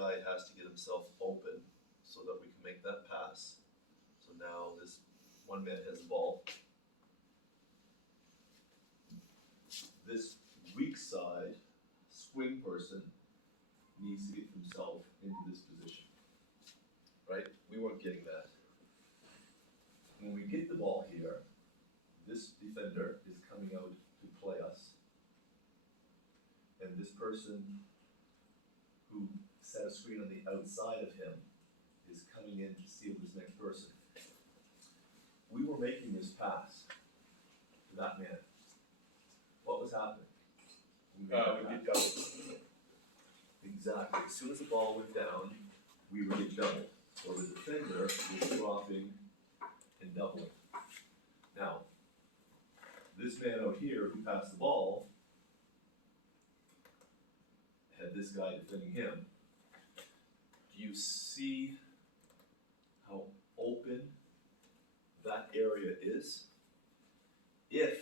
guy has to get himself open so that we can make that pass. So now this one man has the ball. This weak side swing person needs to get himself into this position, right? We weren't getting that. When we get the ball here, this defender is coming out to play us. And this person who set a screen on the outside of him is coming in to seal this next person. We were making this pass to that man. What was happening? We get doubled. Exactly. As soon as the ball went down, we would get doubled. Or the defender was dropping and doubling. Now, this man out here who passed the ball had this guy defending him. Do you see how open that area is? If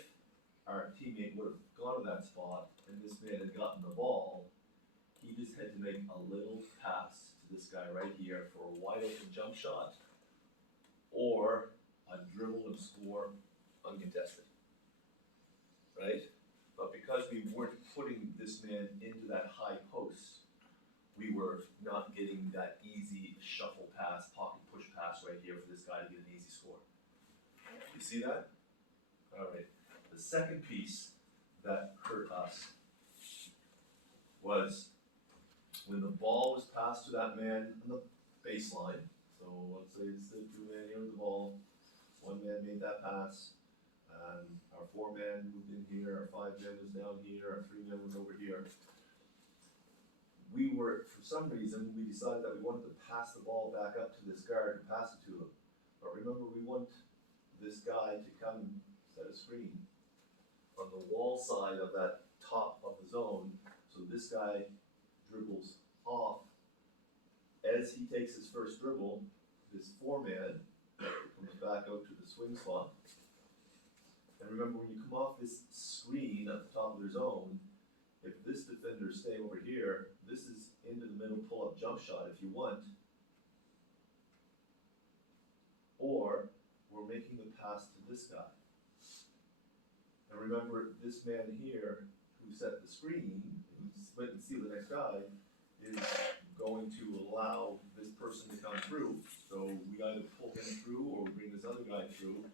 our teammate would have gone to that spot and this man had gotten the ball, he just had to make a little pass to this guy right here for a wide open jump shot or a dribble and score uncontested, right? But because we weren't putting this man into that high post, we were not getting that easy shuffle pass, pocket push pass right here for this guy to get an easy score. You see that? All right. The second piece that hurt us was when the ball was passed to that man on the baseline. So let's say it's the two man here with the ball. One man made that pass. Our four man moved in here. Our five man was down here. Our three man was over here. We were, for some reason, we decided that we wanted to pass the ball back up to this guard and pass it to him. But remember, we want this guy to come and set a screen on the wall side of that top of the zone. So this guy dribbles off. As he takes his first dribble, this four man comes back out to the swing spot. And remember, when you come off this screen at the top of their zone, if this defender is staying over here, this is into the middle pull-up jump shot if you want. Or we're making the pass to this guy. And remember, this man here who set the screen, who went and see the next guy, is going to allow this person to come through. So we either pull him through or we bring this other guy through.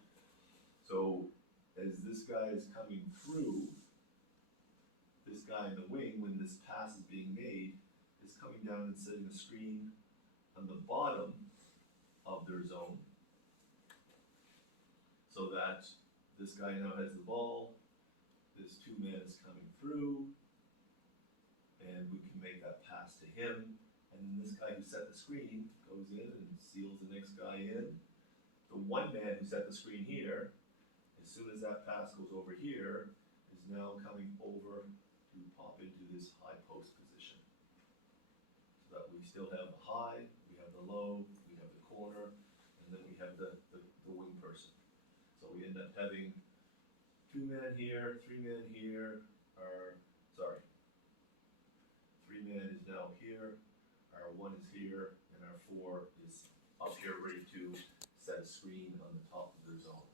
So as this guy is coming through, this guy in the wing, when this pass is being made, is coming down and setting a screen on the bottom of their zone so that this guy now has the ball, this two man is coming through, and we can make that pass to him, and then this guy who set the screen goes in and seals the next guy in. The one man who set the screen here, as soon as that pass goes over here, is now coming over to pop into this high post position. So that we still have the high, we have the low, we have the corner, and then we have the wing person. So we end up having two men here, three men here, three men is now here, our one is here, and our four is up here ready to set a screen on the top of their zone.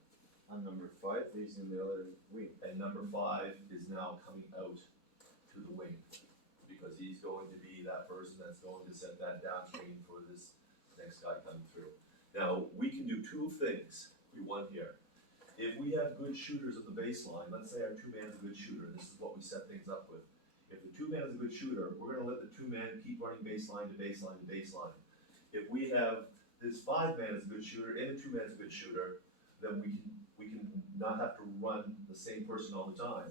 On number 5, facing the other wing. And number 5 is now coming out to the wing, because he's going to be that person that's going to set that down screen for this next guy coming through. Now, we can do two things we want here. If we have good shooters at the baseline, let's say our two man is a good shooter, and this is what we set things up with. If the two man is a good shooter, we're gonna let the two man keep running baseline to baseline to baseline. If we have this 5 man is a good shooter and the 2 man is a good shooter, then we can not have to run the same person all the time.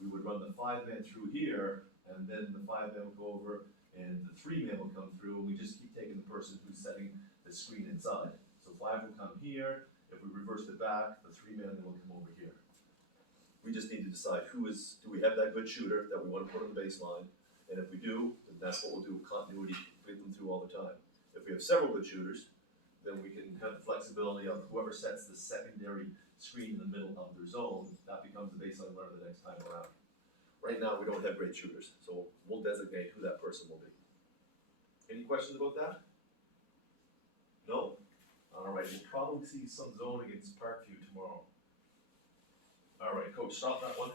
We would run the 5 man through here, and then the 5 man will go over, and the 3 man will come through, and we just keep taking the person who's setting the screen inside. So 5 will come here. If we reverse it back, the 3 man then will come over here. We just need to decide do we have that good shooter that we want to put on the baseline, and if we do, then that's what we'll do, continuity, put them through all the time. If we have several good shooters, then we can have the flexibility of whoever sets the secondary screen in the middle of their zone, that becomes the baseline runner the next time around. Right now, we don't have great shooters, so we'll designate who that person will be. Any questions about that? No? Alright, we'll probably see some zone against Parkview tomorrow. Alright, coach, stop that one.